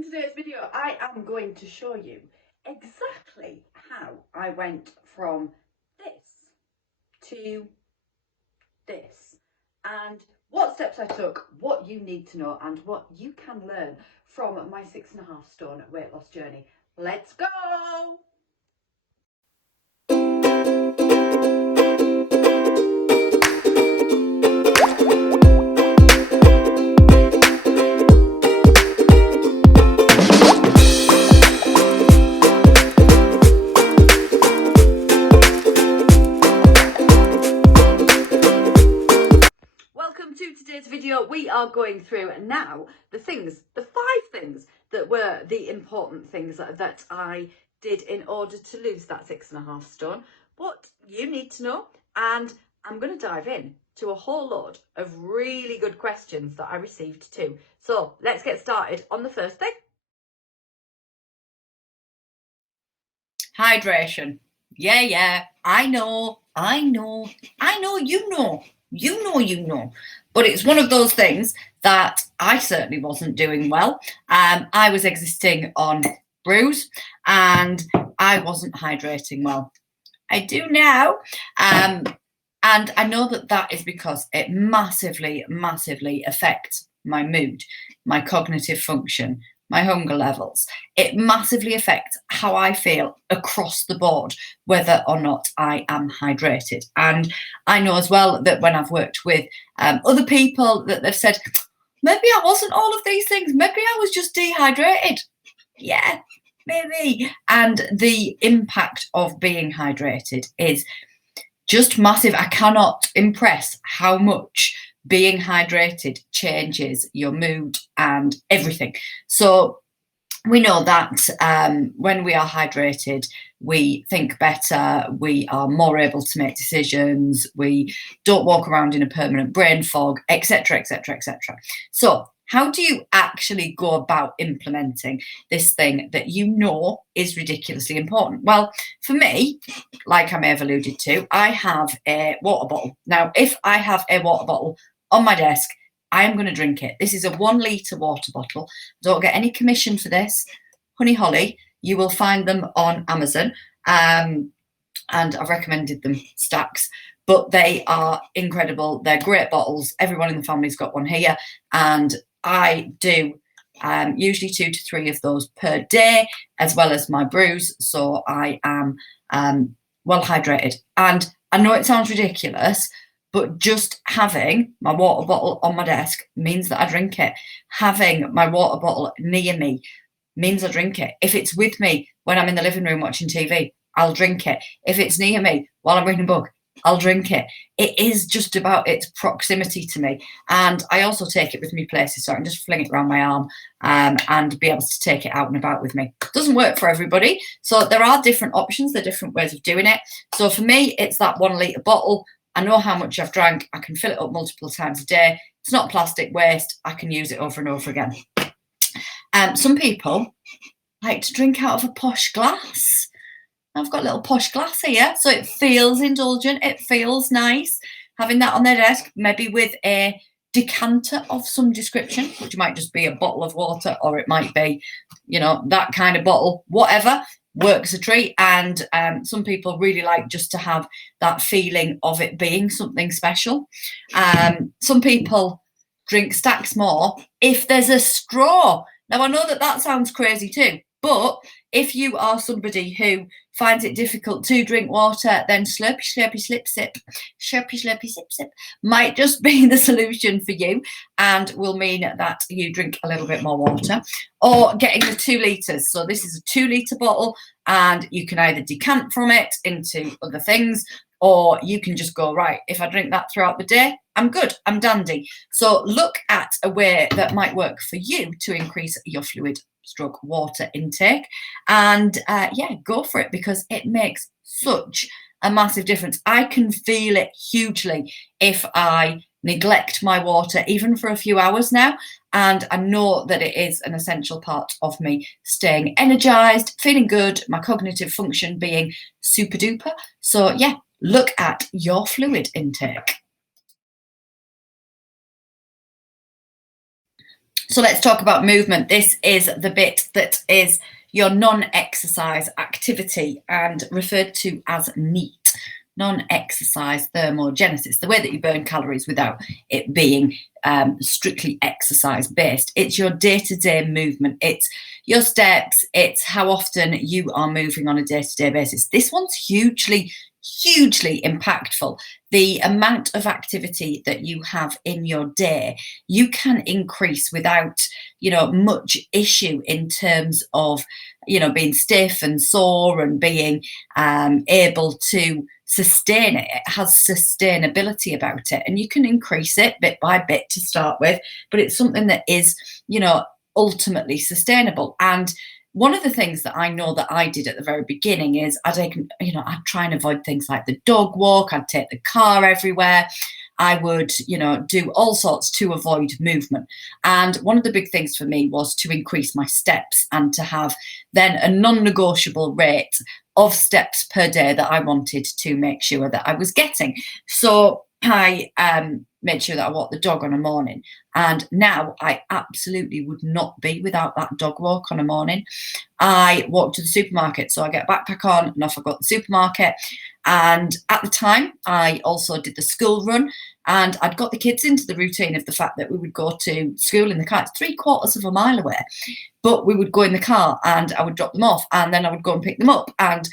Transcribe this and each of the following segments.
In today's video, I am going to show you exactly how I went from this to this and what steps I took, what you need to know and what you can learn from my 6.5 stone weight loss journey. Let's go! To today's video, we are going through now the 5 things that were the important things that I did in order to lose that 6.5 stone, what you need to know, and I'm going to dive in to a whole load of really good questions that I received too. So let's get started on the first thing. Hydration. Yeah, I know, you know. But it's one of those things that I certainly wasn't doing well. I was existing on brews and I wasn't hydrating well. I do now. And I know that is because it massively affects my mood, my cognitive function, my hunger levels. It massively affects how I feel across the board, whether or not I am hydrated. And I know as well that when I've worked with other people that they've said, maybe I wasn't all of these things, maybe I was just dehydrated. Yeah, maybe. And the impact of being hydrated is just massive. I cannot impress how much being hydrated changes your mood and everything. So we know that when we are hydrated, we think better, we are more able to make decisions, we don't walk around in a permanent brain fog, etc. So how do you actually go about implementing this thing that you know is ridiculously important? Well, for me, like I may have alluded to, I have a water bottle. Now, if I have a water bottle on my desk, I am going to drink it. This is a 1 litre water bottle. Don't get any commission for this. Honey Holly, you will find them on Amazon. And I've recommended them stacks. But they are incredible. They're great bottles. Everyone in the family's got one here. And I do usually 2 to 3 of those per day, as well as my brews. So I am well hydrated. And I know it sounds ridiculous, but just having my water bottle on my desk means that I drink it. Having my water bottle near me means I drink it. If it's with me when I'm in the living room watching TV, I'll drink it. If it's near me while I'm reading a book, I'll drink it. It is just about its proximity to me. And I also take it with me places, so I can just fling it around my arm and be able to take it out and about with me. It doesn't work for everybody. So there are different options, there are different ways of doing it. So for me, it's that 1 litre bottle. I know how much I've drank. I can fill it up multiple times a day. It's not plastic waste. I can use it over and over again. Some people like to drink out of a posh glass. I've got a little posh glass here, so it feels indulgent. It feels nice having that on their desk, maybe with a decanter of some description, which might just be a bottle of water, or it might be, that kind of bottle, whatever. Works a treat. And some people really like just to have that feeling of it being something special. Some people drink stacks more if there's a straw. Now I know that sounds crazy too, but if you are somebody who finds it difficult to drink water, then slurpy slip sip might just be the solution for you and will mean that you drink a little bit more water. Or getting the 2 litres. So this is a 2 litre bottle and you can either decant from it into other things, or you can just go, right, if I drink that throughout the day, I'm good, I'm dandy. So look at a way that might work for you to increase your fluid stroke water intake, and go for it, because it makes such a massive difference. I can feel it hugely if I neglect my water even for a few hours now, and I know that it is an essential part of me staying energized, feeling good, my cognitive function being super duper. So look at your fluid intake. So let's talk about movement. This is the bit that is your non-exercise activity and referred to as NEAT, non-exercise thermogenesis, the way that you burn calories without it being strictly exercise based. It's your day-to-day movement. It's your steps. It's how often you are moving on a day-to-day basis. This one's hugely impactful. The amount of activity that you have in your day, you can increase without, much issue in terms of, being stiff and sore and being able to sustain it. It has sustainability about it, and you can increase it bit by bit to start with, but it's something that is, ultimately sustainable. And one of the things that I know that I did at the very beginning is I'd try and avoid things like the dog walk. I'd take the car everywhere. I would, do all sorts to avoid movement. And one of the big things for me was to increase my steps and to have then a non-negotiable rate of steps per day that I wanted to make sure that I was getting. So I made sure that I walked the dog on a morning. And now I absolutely would not be without that dog walk on a morning. I walk to the supermarket. So I get a backpack on and off I go to the supermarket. And at the time, I also did the school run. And I'd got the kids into the routine of the fact that we would go to school in the car. It's 3/4 of a mile away. But we would go in the car and I would drop them off. And then I would go and pick them up. And,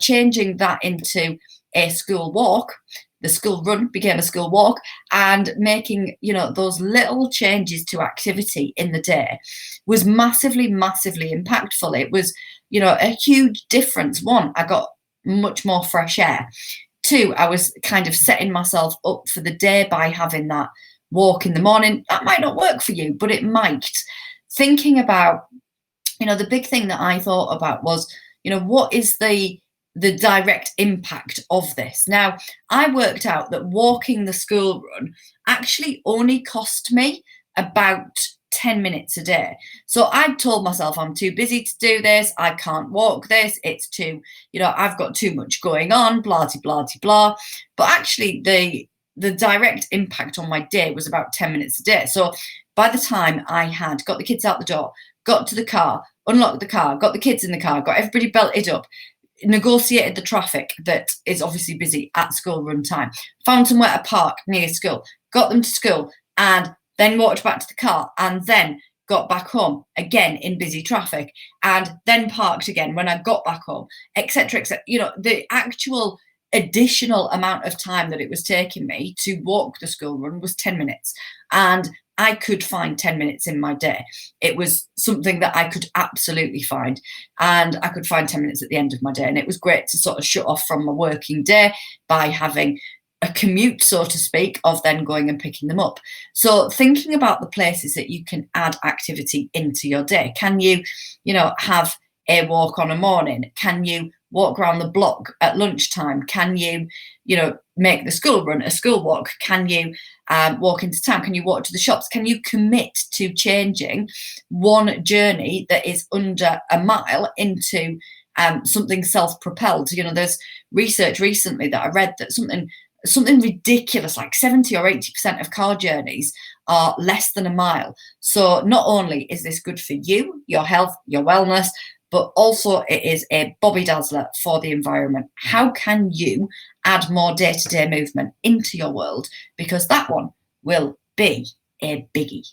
changing that into a school walk. The school run became a school walk, and making, those little changes to activity in the day was massively impactful. It was, a huge difference. One, I got much more fresh air. Two, I was kind of setting myself up for the day by having that walk in the morning. That might not work for you, but it might. Thinking about, the big thing that I thought about was, what is the direct impact of this. Now, I worked out that walking the school run actually only cost me about 10 minutes a day. So I told myself I'm too busy to do this. I can't walk this. It's too, I've got too much going on, blah, blah, blah. But actually the direct impact on my day was about 10 minutes a day. So by the time I had got the kids out the door, got to the car, unlocked the car, got the kids in the car, got everybody belted up, negotiated the traffic that is obviously busy at school run time, found somewhere to park near school, got them to school, and then walked back to the car, and then got back home again in busy traffic, and then parked again when I got back home, etc., etc. The actual additional amount of time that it was taking me to walk the school run was 10 minutes. And I could find 10 minutes in my day. It was something that I could absolutely find. And I could find 10 minutes at the end of my day. And it was great to sort of shut off from my working day by having a commute, so to speak, of then going and picking them up. So thinking about the places that you can add activity into your day. Can you, have a walk on a morning? Can you walk around the block at lunchtime? Can you, make the school run a school walk? Can you walk into town? Can you walk to the shops? Can you commit to changing one journey that is under a mile into something self-propelled? There's research recently that I read that something ridiculous, like 70 or 80% of car journeys are less than a mile. So not only is this good for you, your health, your wellness, but also it is a Bobby Dazzler for the environment. How can you add more day-to-day movement into your world? Because that one will be a biggie.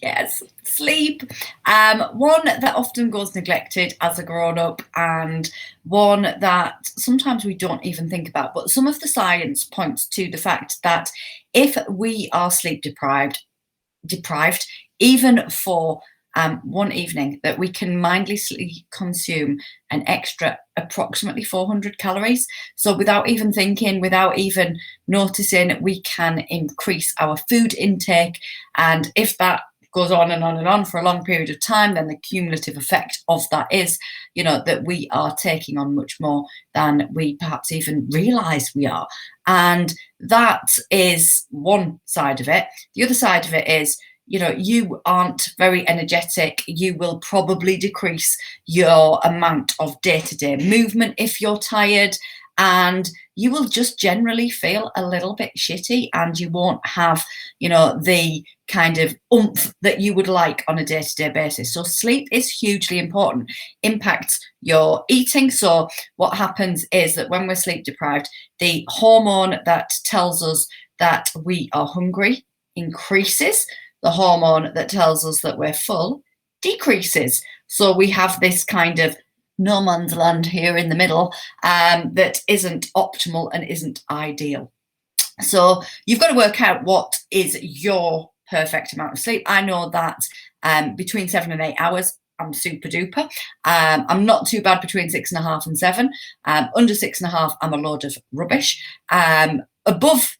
Yes, sleep. One that often goes neglected as a grown-up, and one that sometimes we don't even think about. But some of the science points to the fact that if we are sleep deprived, even for one evening that we can mindlessly consume an extra approximately 400 calories. So without even thinking, without even noticing, we can increase our food intake. And if that goes on and on and on for a long period of time, then the cumulative effect of that is, that we are taking on much more than we perhaps even realize we are. And that is one side of it. The other side of it is, you aren't very energetic. You will probably decrease your amount of day-to-day movement if you're tired, and you will just generally feel a little bit shitty, and you won't have, the kind of oomph that you would like on a day-to-day basis. So sleep is hugely important, impacts your eating. So what happens is that when we're sleep deprived, the hormone that tells us that we are hungry increases. The hormone that tells us that we're full decreases. So we have this kind of no man's land here in the middle that isn't optimal and isn't ideal. So you've got to work out what is your perfect amount of sleep. I know that between 7 and 8 hours, I'm super duper. I'm not too bad between 6.5 and 7. Under 6.5, I'm a load of rubbish. Above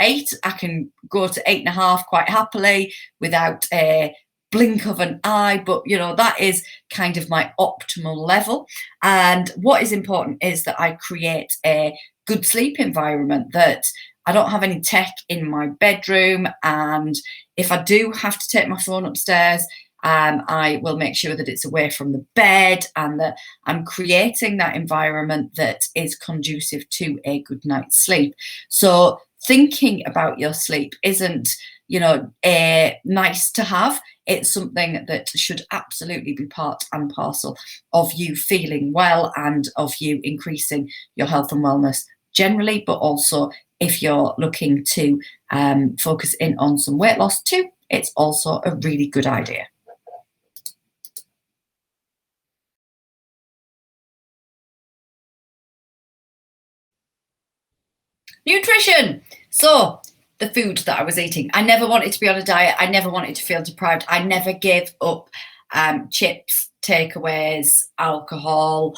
8, I can go to 8.5 quite happily without a blink of an eye, but that is kind of my optimal level. And what is important is that I create a good sleep environment, that I don't have any tech in my bedroom, and if I do have to take my phone upstairs, I will make sure that it's away from the bed, and that I'm creating that environment that is conducive to a good night's sleep. So thinking about your sleep isn't, a nice to have. It's something that should absolutely be part and parcel of you feeling well and of you increasing your health and wellness generally, but also if you're looking to focus in on some weight loss too, it's also a really good idea. Nutrition. So the food that I was eating, I never wanted to be on a diet. I never wanted to feel deprived. I never gave up chips, takeaways, alcohol,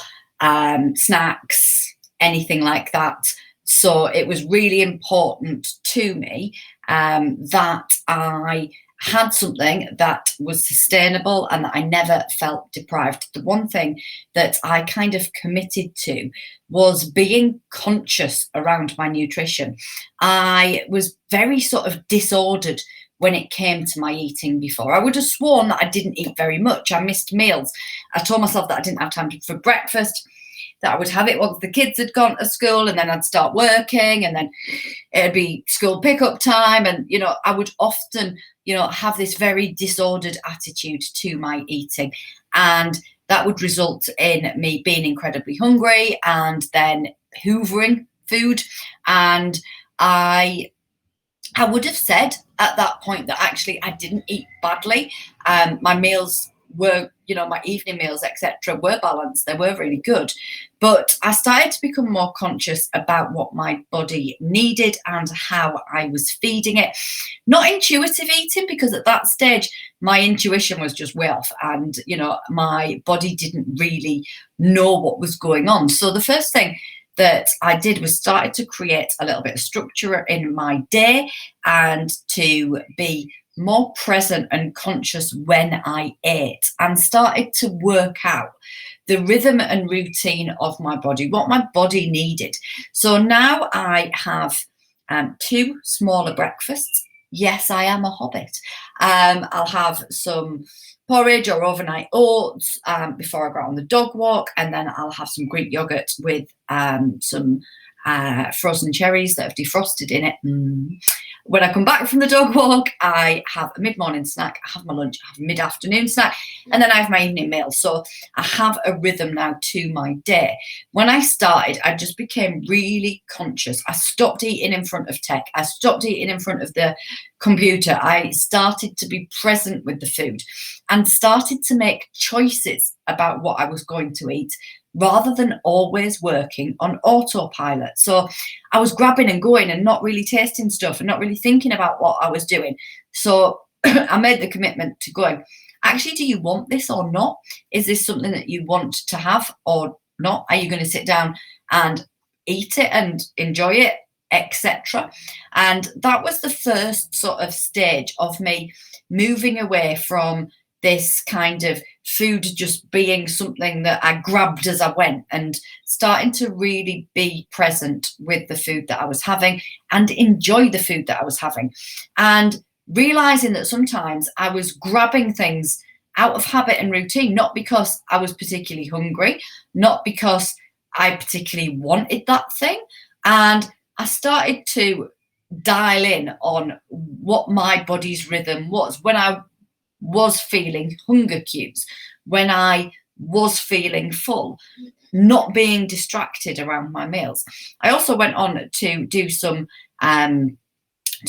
snacks, anything like that. So it was really important to me that I had something that was sustainable and that I never felt deprived. The one thing that I kind of committed to was being conscious around my nutrition. I was very sort of disordered when it came to my eating before. I would have sworn that I didn't eat very much. I missed meals. I told myself that I didn't have time for breakfast, that I would have it once the kids had gone to school, and then I'd start working, and then it'd be school pickup time. And, I would often, have this very disordered attitude to my eating. And that would result in me being incredibly hungry and then hoovering food. And I would have said at that point that actually I didn't eat badly. My meals were, my evening meals, etc., were balanced. They were really good. But I started to become more conscious about what my body needed and how I was feeding it. Not intuitive eating, because at that stage, my intuition was just way off, and, my body didn't really know what was going on. So the first thing that I did was started to create a little bit of structure in my day and to be more present and conscious when I ate, and started to work out the rhythm and routine of my body, what my body needed. So now I have 2 smaller breakfasts. Yes, I am a hobbit. I'll have some porridge or overnight oats before I go on the dog walk, and then I'll have some Greek yogurt with some frozen cherries that have defrosted in it. When I come back from the dog walk, I have a mid-morning snack, I have my lunch, I have a mid-afternoon snack, and then I have my evening meal. So I have a rhythm now to my day. When I started, I just became really conscious. I stopped eating in front of tech. I stopped eating in front of the computer. I started to be present with the food and started to make choices about what I was going to eat, rather than always working on autopilot. So I was grabbing and going and not really tasting stuff and not really thinking about what I was doing. So I made the commitment to going, actually, do you want this or not? Is this something that you want to have or not? Are you going to sit down and eat it and enjoy it, etc.? And that was the first sort of stage of me moving away from this kind of food just being something that I grabbed as I went, and starting to really be present with the food that I was having and enjoy the food that I was having. And realizing that sometimes I was grabbing things out of habit and routine, not because I was particularly hungry, not because I particularly wanted that thing. And I started to dial in on what my body's rhythm was when I was feeling hunger cues, when I was feeling full, not being distracted around my meals. I also went on to do to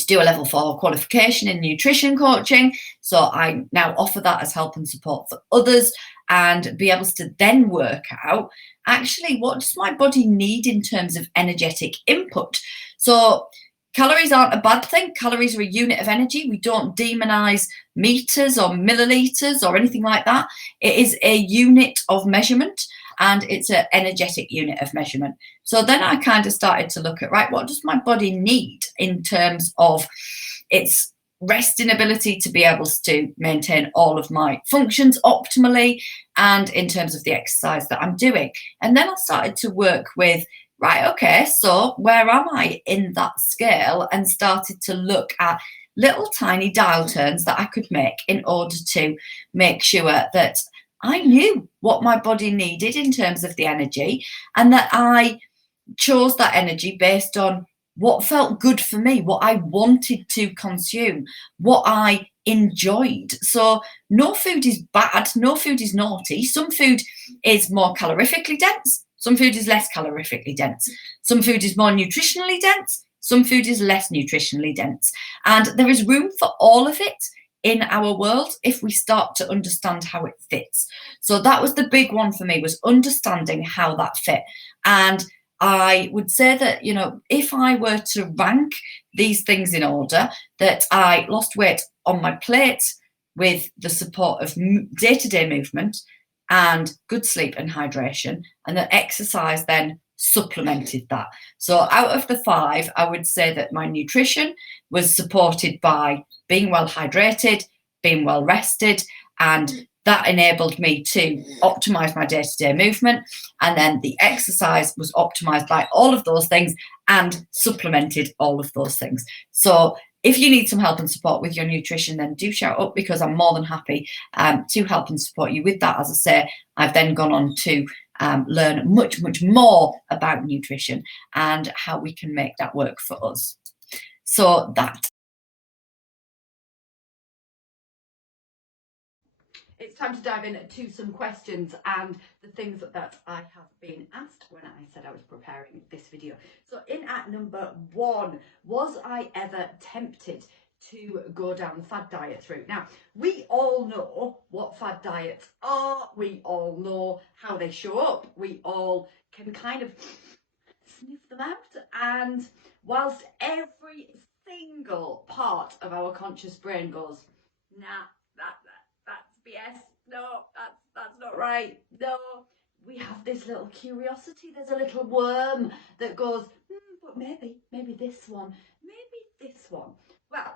do a level 4 qualification in nutrition coaching. So I now offer that as help and support for others, and be able to then work out actually what does my body need in terms of energetic input. So calories aren't a bad thing. Calories are a unit of energy. We don't demonize meters or milliliters or anything like that. It is a unit of measurement, and it's an energetic unit of measurement. So then I kind of started to look at, right, what does my body need in terms of its resting ability to be able to maintain all of my functions optimally, and in terms of the exercise that I'm doing. And then I started to work with, right, okay, so where am I in that scale? And started to look at little tiny dial turns that I could make in order to make sure that I knew what my body needed in terms of the energy, and that I chose that energy based on what felt good for me, what I wanted to consume, what I enjoyed. So no food is bad, no food is naughty. Some food is more calorifically dense, some food is less calorifically dense, some food is more nutritionally dense, some food is less nutritionally dense. And there is room for all of it in our world if we start to understand how it fits. So that was the big one for me, was understanding how that fit. And I would say that, you know, if I were to rank these things in order, that I lost weight on my plate with the support of day-to-day movement and good sleep and hydration, and that exercise then supplemented that. So out of the 5, I would say that my nutrition was supported by being well hydrated, being well rested, and that enabled me to optimize my day-to-day movement. And then the exercise was optimized by all of those things and supplemented all of those things. So if you need some help and support with your nutrition, then do shout up, because I'm more than happy to help and support you with that. As I say, I've then gone on to learn much, much more about nutrition and how we can make that work for us. So that. It's time to dive into some questions and the things that I have been asked when I said I was preparing this video. So in at number 1, was I ever tempted to go down the fad diet route? Now, we all know what fad diets are. We all know how they show up. We all can kind of sniff them out. And whilst every single part of our conscious brain goes, nah, that's BS. No, that's not right. No, we have this little curiosity. There's a little worm that goes, but maybe this one, maybe this one. Well,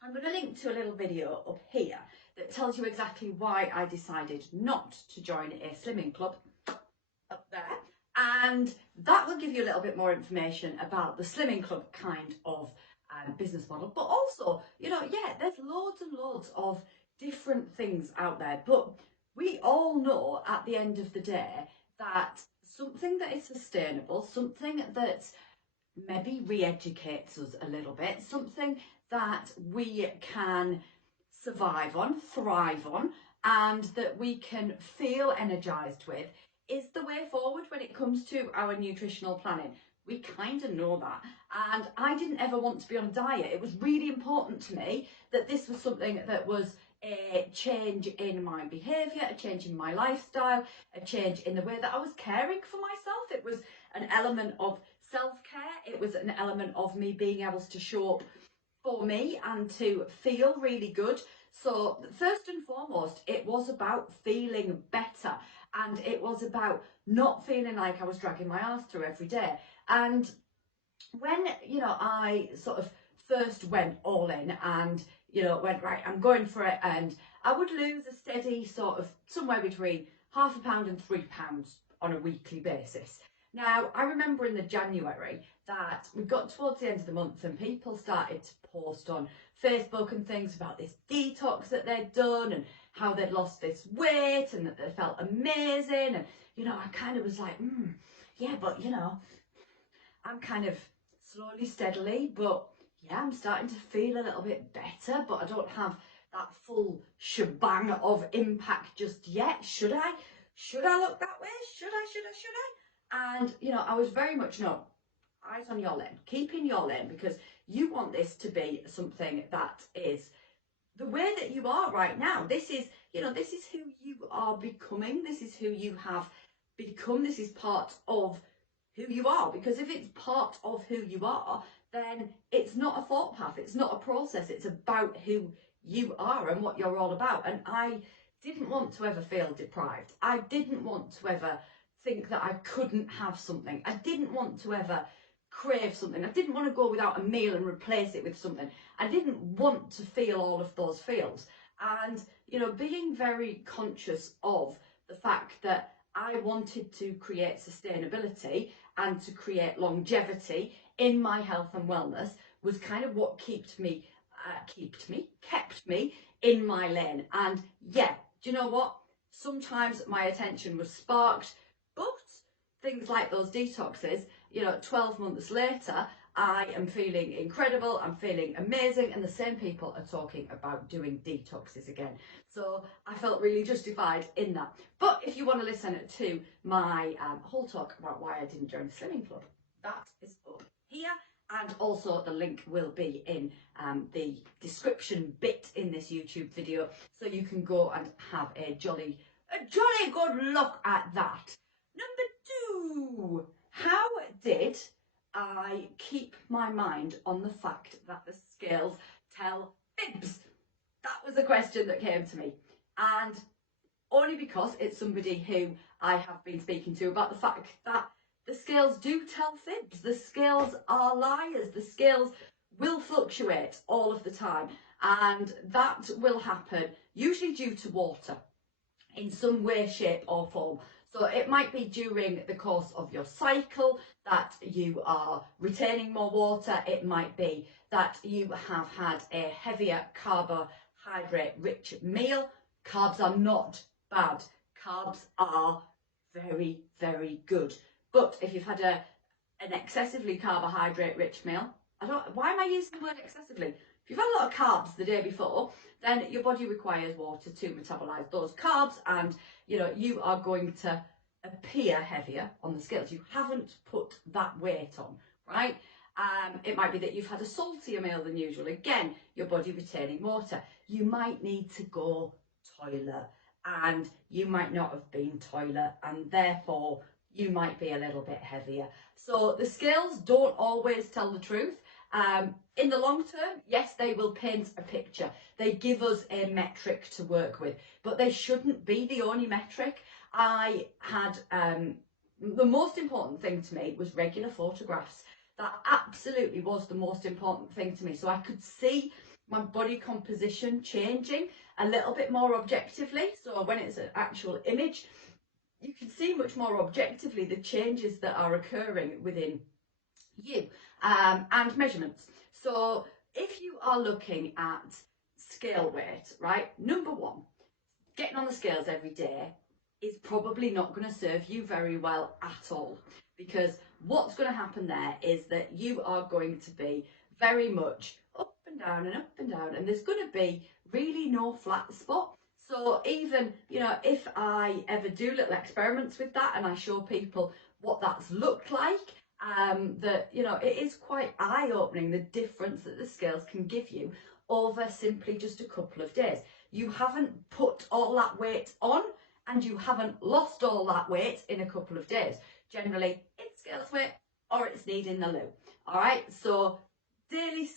I'm going to link to a little video up here that tells you exactly why I decided not to join a slimming club up there. And that will give you a little bit more information about the slimming club kind of business model. But also, you know, yeah, there's loads and loads of different things out there, but we all know at the end of the day that something that is sustainable, something that maybe re-educates us a little bit, something that we can survive on, thrive on, and that we can feel energized with, is the way forward when it comes to our nutritional planning. We kind of know that. And I didn't ever want to be on a diet. It was really important to me that this was something that was a change in my behaviour, a change in my lifestyle, a change in the way that I was caring for myself. It was an element of self-care. It was an element of me being able to show up for me and to feel really good. So first and foremost, it was about feeling better, and it was about not feeling like I was dragging my ass through every day. And when, I sort of first went all in and, went, right, I'm going for it, and I would lose a steady sort of somewhere between £0.5 and £3 on a weekly basis. Now, I remember in the January that we got towards the end of the month and people started to post on Facebook and things about this detox that they'd done and how they'd lost this weight and that they felt amazing. And, I kind of was like, yeah, but, I'm kind of slowly, steadily, but yeah, I'm starting to feel a little bit better, but I don't have that full shebang of impact just yet. Should I? Should I look that way? Should I? And, I was very much, no, eyes on your lane, keep in your lane, because you want this to be something that is the way that you are right now. This is, this is who you are becoming. This is who you have become. This is part of who you are, because if it's part of who you are, then it's not a thought path, it's not a process, it's about who you are and what you're all about. And I didn't want to ever feel deprived. I didn't want to ever think that I couldn't have something. I didn't want to ever crave something. I didn't want to go without a meal and replace it with something. I didn't want to feel all of those feels. And, being very conscious of the fact that I wanted to create sustainability and to create longevity in my health and wellness was kind of what kept me in my lane. And yeah, do you know what? Sometimes my attention was sparked, but things like those detoxes, 12 months later, I am feeling incredible, I'm feeling amazing, and the same people are talking about doing detoxes again. So I felt really justified in that. But if you want to listen to my whole talk about why I didn't join the slimming club, that is up here. And also the link will be in the description bit in this YouTube video, so you can go and have a jolly good look at that. Number 2, how did I keep my mind on the fact that the scales tell fibs? That was a question that came to me, and only because it's somebody who I have been speaking to about the fact that the scales do tell fibs. The scales are liars. The scales will fluctuate all of the time, and that will happen usually due to water in some way, shape or form. So it might be during the course of your cycle that you are retaining more water. It might be that you have had a heavier carbohydrate rich meal. Carbs are not bad. Carbs are very, very good. But if you've had an excessively carbohydrate rich meal, why am I using the word excessively? If you've had a lot of carbs the day before, then your body requires water to metabolize those carbs, and you are going to appear heavier on the scales. You haven't put that weight on, right? It might be that you've had a saltier meal than usual. Again, your body retaining water. You might need to go toilet, and you might not have been toilet, and therefore you might be a little bit heavier. So the scales don't always tell the truth. In the long term, yes, they will paint a picture. They give us a metric to work with, but they shouldn't be the only metric. I had, the most important thing to me was regular photographs. That absolutely was the most important thing to me. So I could see my body composition changing a little bit more objectively. So when it's an actual image, you can see much more objectively the changes that are occurring within you, and measurements. So if you are looking at scale weight, right, number 1, getting on the scales every day is probably not going to serve you very well at all, because what's going to happen there is that you are going to be very much up and down and up and down, and there's going to be really no flat spot. So even, if I ever do little experiments with that and I show people what that's looked like, that, it is quite eye-opening, the difference that the scales can give you over simply just a couple of days. You haven't put all that weight on, and you haven't lost all that weight in a couple of days. Generally, it's scales weight or it's knead in the loo. All right, so daily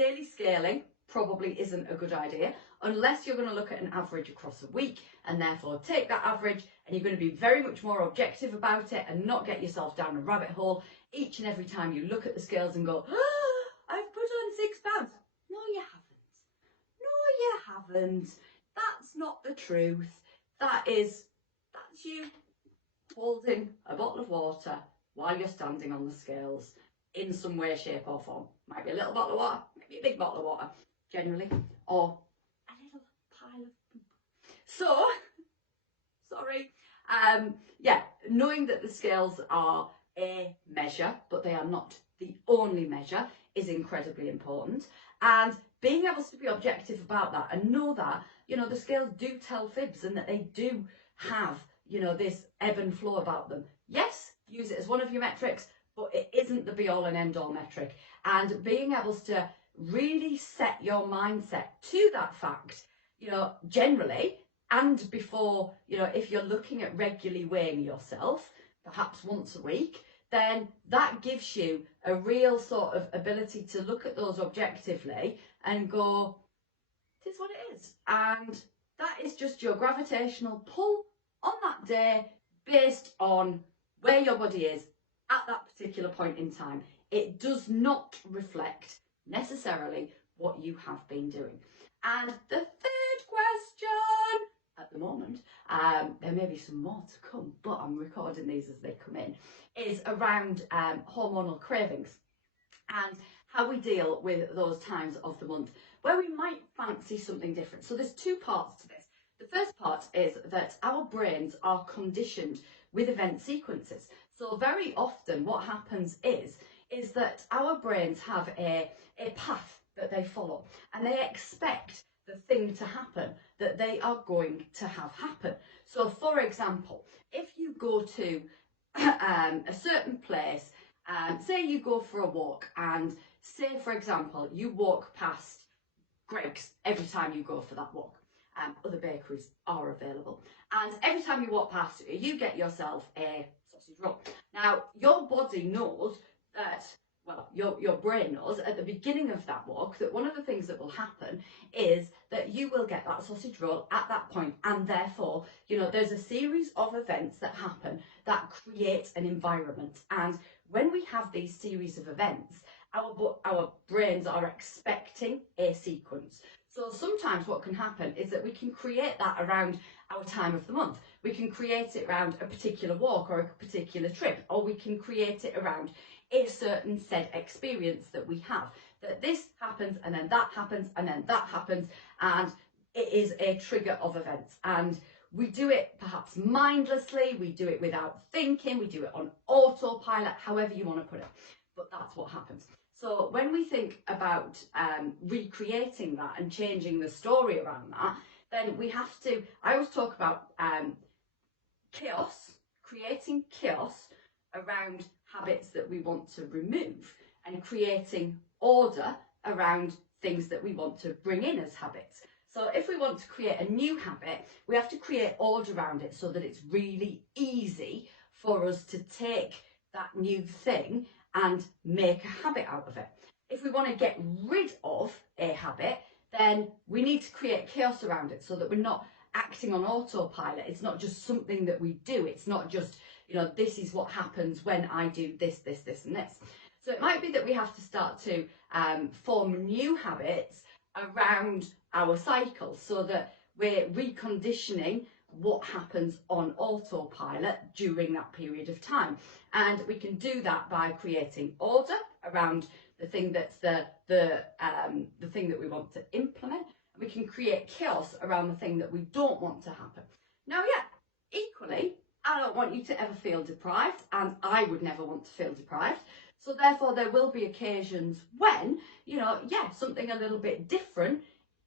daily scaling probably isn't a good idea unless you're going to look at an average across a week and therefore take that average and you're going to be very much more objective about it and not get yourself down a rabbit hole each and every time you look at the scales and go, oh, I've put on 6 pounds. No, you haven't. No, you haven't. That's not the truth. That's you holding a bottle of water while you're standing on the scales in some way, shape or form. Might be a little bottle of water, maybe a big bottle of water, generally, or a little pile of poop. So, sorry. Yeah, knowing that the scales are a measure, but they are not the only measure, is incredibly important. And being able to be objective about that and know that, you know, the scales do tell fibs and that they do have, you know, this ebb and flow about them. Yes, use it as one of your metrics, but it isn't the be all and end all metric. And being able to really set your mindset to that fact, you know, generally, and before, you know, if you're looking at regularly weighing yourself, perhaps once a week, then that gives you a real sort of ability to look at those objectively and go, it is what it is. And that is just your gravitational pull on that day based on where your body is at that particular point in time. It does not reflect necessarily what you have been doing. And the third question at the moment, there may be some more to come, but I'm recording these as they come in, is around hormonal cravings and how we deal with those times of the month where we might fancy something different. So there's 2 parts to this. The first part is that our brains are conditioned with event sequences. So very often what happens is that our brains have a path that they follow and they expect the thing to happen that they are going to have happen. So for example, if you go to a certain place, say you go for a walk and say for example you walk past Greggs every time you go for that walk. Other bakeries are available, and every time you walk past you get yourself a sausage roll. Now your body knows that, well, your brain knows at the beginning of that walk that one of the things that will happen is that you will get that sausage roll at that point, and therefore, you know, there's a series of events that happen that create an environment. And when we have these series of events, our brains are expecting a sequence. So sometimes what can happen is that we can create that around our time of the month. We can create it around a particular walk or a particular trip, or we can create it around a certain said experience that we have. That this happens and then that happens and then that happens, and it is a trigger of events. And we do it perhaps mindlessly, we do it without thinking, we do it on autopilot, however you want to put it. But that's what happens. So when we think about recreating that and changing the story around that, then we have to, I always talk about chaos, creating chaos around habits that we want to remove and creating order around things that we want to bring in as habits. So if we want to create a new habit, we have to create order around it so that it's really easy for us to take that new thing and make a habit out of it. If we want to get rid of a habit, then we need to create chaos around it so that we're not acting on autopilot. It's not just something that we do. It's not just, you know, this is what happens when I do this, this, this, and this. So it might be that we have to start to form new habits around our cycle so that we're reconditioning what happens on autopilot during that period of time. And we can do that by creating order around the thing that's the thing that we want to implement. We can create chaos around the thing that we don't want to happen. Now, yeah, equally, I don't want you to ever feel deprived, and I would never want to feel deprived. So therefore, there will be occasions when, you know, yeah, something a little bit different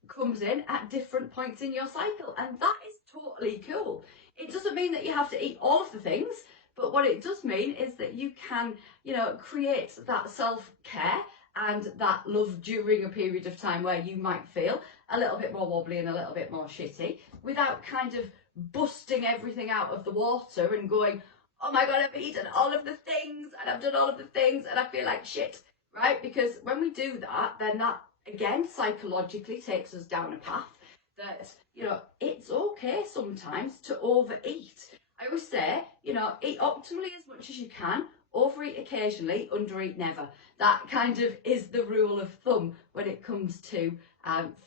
comes in at different points in your cycle, and that is totally cool. It doesn't mean that you have to eat all of the things, but what it does mean is that you can, you know, create that self-care and that love during a period of time where you might feel a little bit more wobbly and a little bit more shitty without kind of busting everything out of the water and going, oh my God, I've eaten all of the things and I've done all of the things and I feel like shit, right? Because when we do that, then that again, psychologically takes us down a path that, you know, it's okay sometimes to overeat. I always say, you know, eat optimally as much as you can, overeat occasionally, undereat never. That kind of is the rule of thumb when it comes to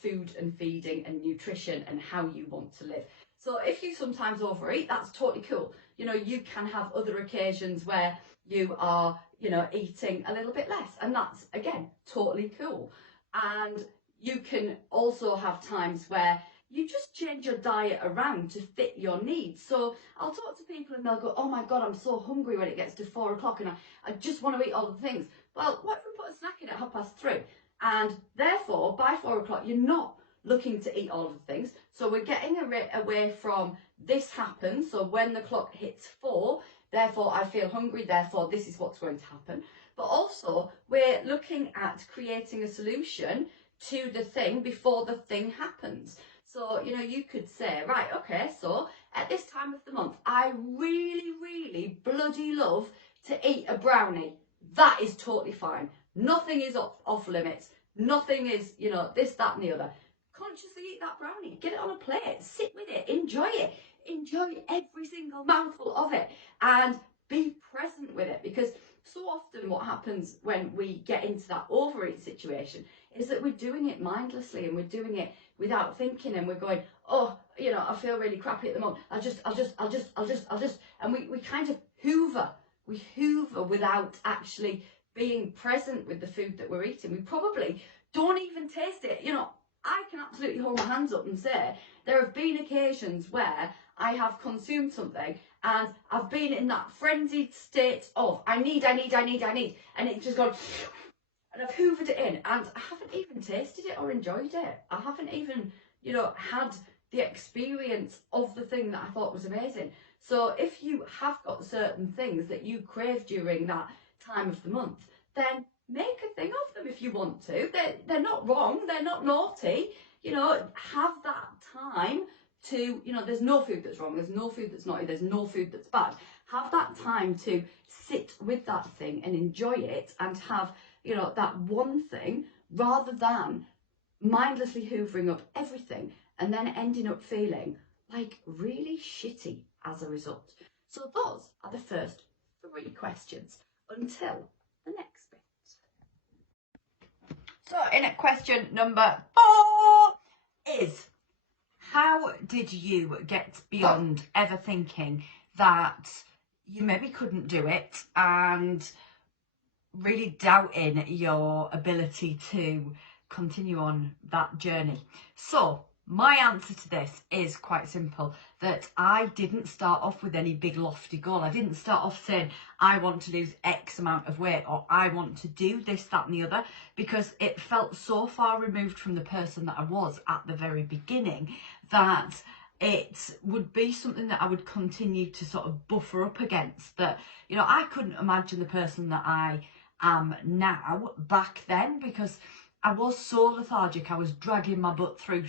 food and feeding and nutrition and how you want to live. So if you sometimes overeat, that's totally cool. You know, you can have other occasions where you are, you know, eating a little bit less, and that's, again, totally cool. And you can also have times where you just change your diet around to fit your needs. So I'll talk to people and they'll go, oh my God, I'm so hungry when it gets to 4 o'clock and I just want to eat all the things. Well, what if we put a snack in at 3:30? And therefore, by 4 o'clock, you're not looking to eat all of the things. So we're getting away from this happens. So when the clock hits 4, therefore I feel hungry, therefore this is what's going to happen. But also we're looking at creating a solution to the thing before the thing happens. So, you know, you could say, right, okay, so at this time of the month, I really, really bloody love to eat a brownie. That is totally fine. Nothing is off limits. Nothing is, you know, this, that and the other. Consciously eat that brownie. Get it on a plate. Sit with it. Enjoy it. Enjoy every single mouthful of it. And be present with it. Because so often what happens when we get into that overeat situation is that we're doing it mindlessly and we're doing it without thinking, and we're going, oh, you know, I feel really crappy at the moment. I'll just, and we kind of hoover. We hoover without actually being present with the food that we're eating. We probably don't even taste it. You know, I can absolutely hold my hands up and say there have been occasions where I have consumed something and I've been in that frenzied state of I need, and it's just gone, and I've hoovered it in, and I haven't even tasted it or enjoyed it. I haven't even, you know, had the experience of the thing that I thought was amazing. So if you have got certain things that you crave during that time of the month, then make a thing of them if you want to. They're not wrong, they're not naughty. You know, have that time to, you know, there's no food that's wrong, there's no food that's naughty, there's no food that's bad. Have that time to sit with that thing and enjoy it and have, you know, that one thing, rather than mindlessly hoovering up everything and then ending up feeling like really shitty as a result. So those are the first 3 questions until the next bit. So in at question number 4 is, how did you get beyond ever thinking that you maybe couldn't do it and really doubting your ability to continue on that journey? So my answer to this is quite simple, that I didn't start off with any big lofty goal. I didn't start off saying I want to lose X amount of weight or I want to do this, that and the other, because it felt so far removed from the person that I was at the very beginning that it would be something that I would continue to sort of buffer up against. That, you know, I couldn't imagine the person that I am now back then, because I was so lethargic. I was dragging my butt through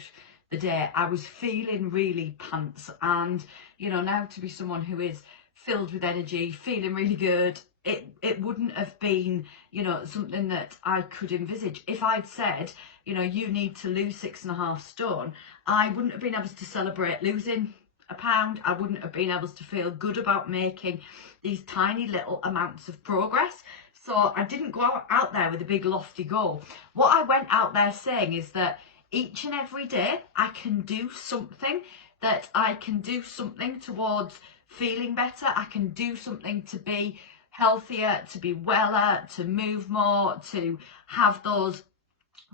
the day. I was feeling really pants, and, you know, now to be someone who is filled with energy, feeling really good, it wouldn't have been, you know, something that I could envisage. If I'd said, you know, you need to lose 6.5 stone, I wouldn't have been able to celebrate losing a pound. I wouldn't have been able to feel good about making these tiny little amounts of progress. So I didn't go out there with a big lofty goal. What I went out there saying is that each and every day I can do something, that I can do something towards feeling better. I can do something to be healthier, to be weller, to move more, to have those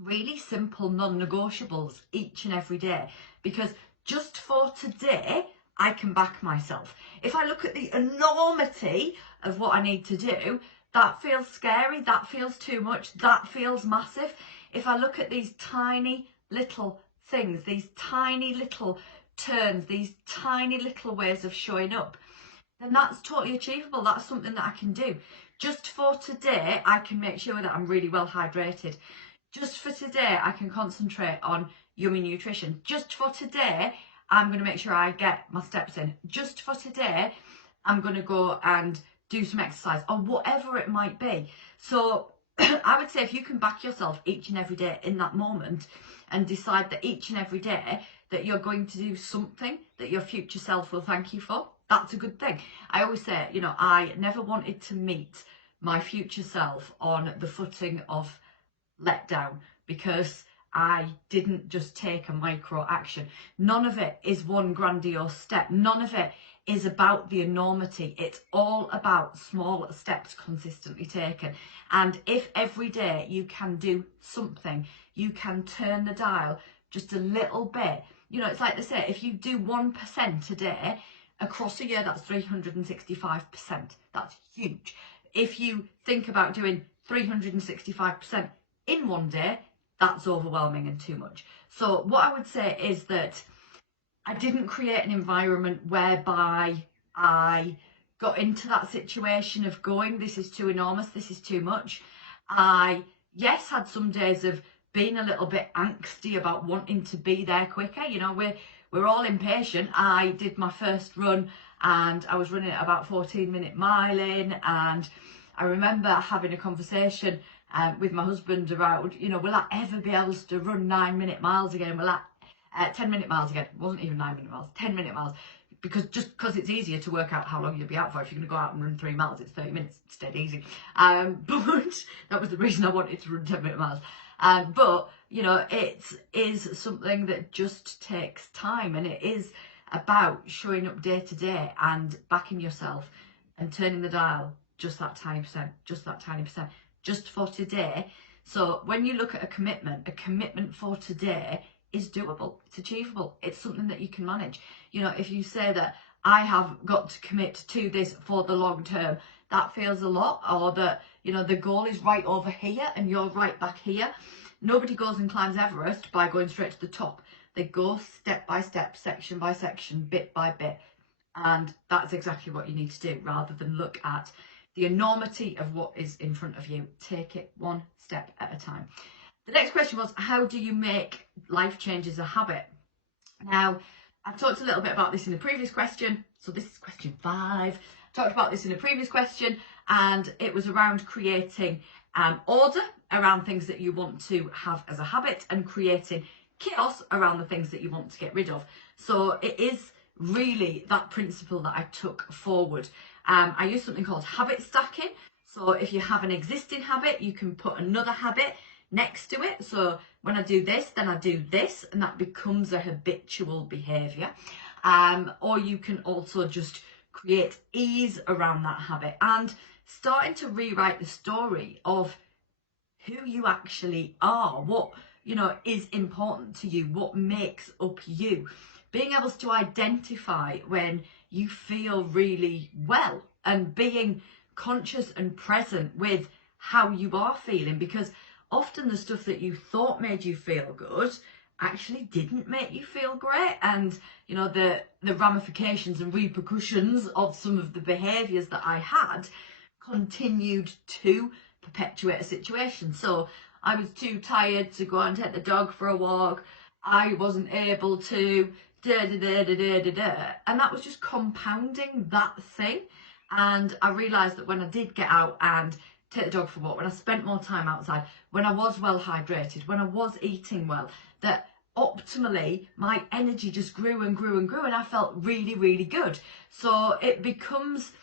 really simple non-negotiables each and every day. Because just for today, I can back myself. If I look at the enormity of what I need to do, that feels scary, that feels too much, that feels massive. If I look at these tiny little things, these tiny little turns, these tiny little ways of showing up, then that's totally achievable. That's something that I can do. Just for today, I can make sure that I'm really well hydrated. Just for today, I can concentrate on yummy nutrition. Just for today, I'm going to make sure I get my steps in. Just for today, I'm going to go and do some exercise, or whatever it might be. So I would say if you can back yourself each and every day in that moment and decide that each and every day that you're going to do something that your future self will thank you for, that's a good thing. I always say, you know, I never wanted to meet my future self on the footing of letdown because I didn't just take a micro action. None of it is one grandiose step. None of it is about the enormity. It's all about small steps consistently taken. And if every day you can do something, you can turn the dial just a little bit. You know, it's like they say, if you do 1% a day across a year, that's 365%. That's huge. If you think about doing 365% in one day, that's overwhelming and too much. So what I would say is that I didn't create an environment whereby I got into that situation of going, this is too enormous, this is too much. I, yes, had some days of being a little bit angsty about wanting to be there quicker. You know, we're all impatient. I did my first run and I was running at about 14-minute mile in, and I remember having a conversation with my husband around, you know, will I ever be able to run 9-minute miles again? Will I 10-minute miles again? It wasn't even 9-minute miles, 10-minute miles. Because it's easier to work out how long you'll be out for. If you're going to go out and run 3 miles, it's 30 minutes. It's dead easy. But that was the reason I wanted to run 10-minute miles. But, you know, it is something that just takes time, and it is about showing up day to day and backing yourself and turning the dial just that tiny percent, just that tiny percent, just for today. So when you look at a commitment for today is doable, it's achievable, it's something that you can manage. You know, if you say that I have got to commit to this for the long term, that feels a lot, or that, you know, the goal is right over here and you're right back here. Nobody goes and climbs Everest by going straight to the top. They go step by step, section by section, bit by bit. And that's exactly what you need to do, rather than look at the enormity of what is in front of you. Take it one step at a time. The next question was, how do you make life changes a habit? Now, I've talked a little bit about this in the previous question. So this is question 5. I talked about this in a previous question, and it was around creating order around things that you want to have as a habit and creating chaos around the things that you want to get rid of. So it is really that principle that I took forward. I use something called habit stacking. So if you have an existing habit, you can put another habit next to it. So when I do this, then I do this, and that becomes a habitual behaviour. Or you can also just create ease around that habit and starting to rewrite the story of who you actually are, what, you know, is important to you, what makes up you. Being able to identify when you feel really well and being conscious and present with how you are feeling, because often the stuff that you thought made you feel good actually didn't make you feel great, and you know, the ramifications and repercussions of some of the behaviours that I had continued to perpetuate a situation. So I was too tired to go and take the dog for a walk, I wasn't able to and that was just compounding that thing. And I realised that when I did get out and take the dog for a walk, when I spent more time outside, when I was well hydrated, when I was eating well, that optimally my energy just grew and grew and grew, and I felt really, really good. So it becomes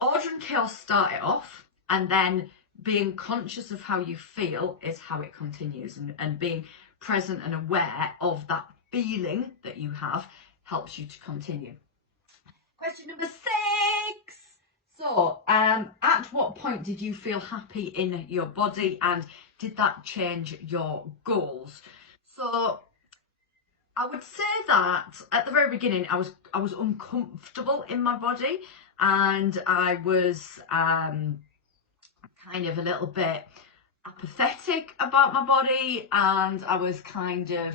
order and chaos start it off, and then being conscious of how you feel is how it continues, and being present and aware of that feeling that you have helps you to continue. Question number 6. So, at what point did you feel happy in your body, and did that change your goals? So, I would say that at the very beginning, I was uncomfortable in my body, and I was kind of a little bit apathetic about my body, and I was kind of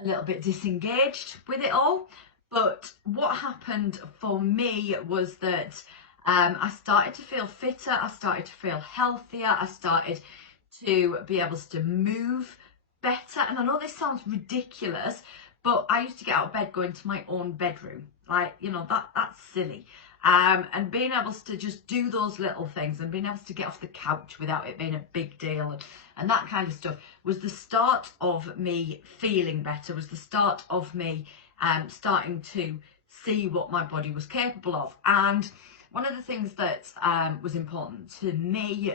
a little bit disengaged with it all. But what happened for me was that I started to feel fitter, I started to feel healthier, I started to be able to move better. And I know this sounds ridiculous, but I used to get out of bed, go into my own bedroom. Like, you know, that's silly. and being able to just do those little things and being able to get off the couch without it being a big deal and that kind of stuff was the start of me feeling better, was the start of me starting to see what my body was capable of. And one of the things that was important to me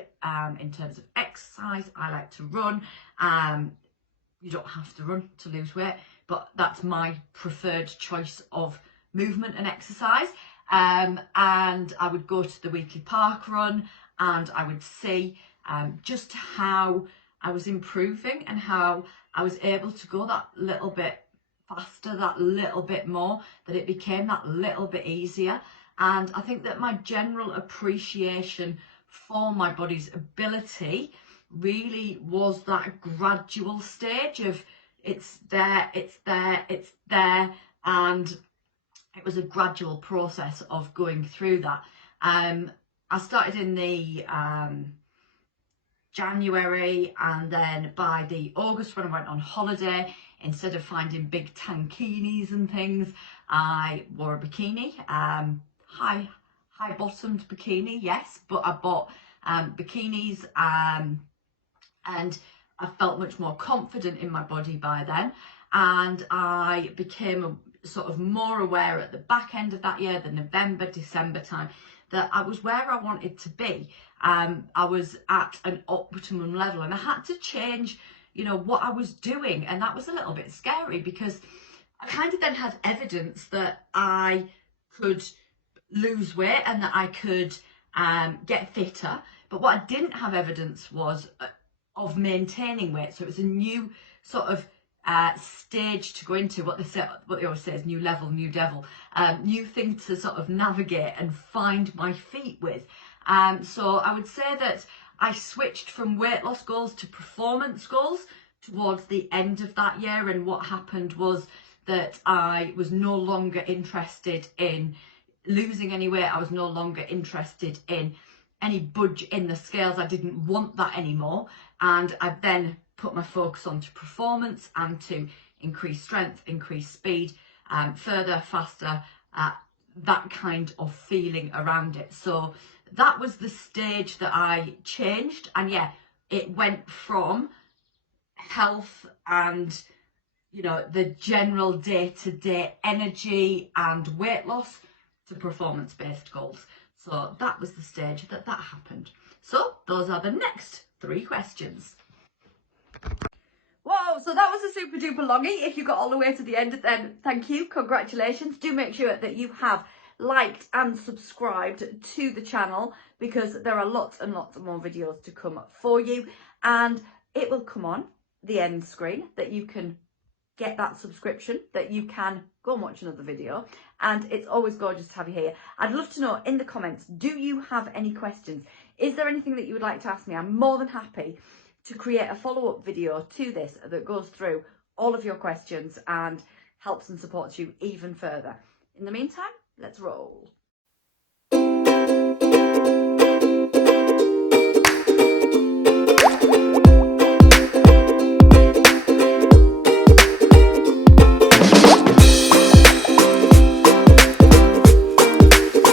in terms of exercise, I like to run. You don't have to run to lose weight, but that's my preferred choice of movement and exercise. And I would go to the weekly park run and I would see just how I was improving and how I was able to go that little bit faster, that little bit more, that it became that little bit easier. And I think that my general appreciation for my body's ability really was that gradual stage of it's there, it's there, it's there, and it was a gradual process of going through that. I started in the January, and then by the August when I went on holiday, instead of finding big tankinis and things, I wore a bikini, high bottomed bikini, yes, but I bought bikinis and I felt much more confident in my body by then, and I became sort of more aware at the back end of that year, the November, December time, that I was where I wanted to be. I was at an optimum level and I had to change, you know, what I was doing, and that was a little bit scary because I kind of then had evidence that I could lose weight and that I could get fitter, but what I didn't have evidence was of maintaining weight. So it was a new sort of stage to go into, what they always say is new level, new devil, new thing to sort of navigate and find my feet with. So I would say that I switched from weight loss goals to performance goals towards the end of that year, and what happened was that I was no longer interested in losing any weight. I was no longer interested in any budge in the scales. I didn't want that anymore, and I then put my focus onto performance and to increase strength, increase speed, further, faster, that kind of feeling around it. So that was the stage that I changed, and yeah, it went from health and, you know, the general day-to-day energy and weight loss to performance-based goals. So that was the stage that happened. So those are the next 3 questions. Whoa, so that was a super duper longie. If you got all the way to the end, then thank you, congratulations. Do make sure that you have liked and subscribed to the channel, because there are lots and lots more videos to come for you, and it will come on the end screen that you can get that subscription, that you can go and watch another video, and it's always gorgeous to have you here. I'd love to know in the comments, do you have any questions? Is there anything that you would like to ask me? I'm more than happy to create a follow-up video to this that goes through all of your questions and helps and supports you even further. In the meantime, let's roll.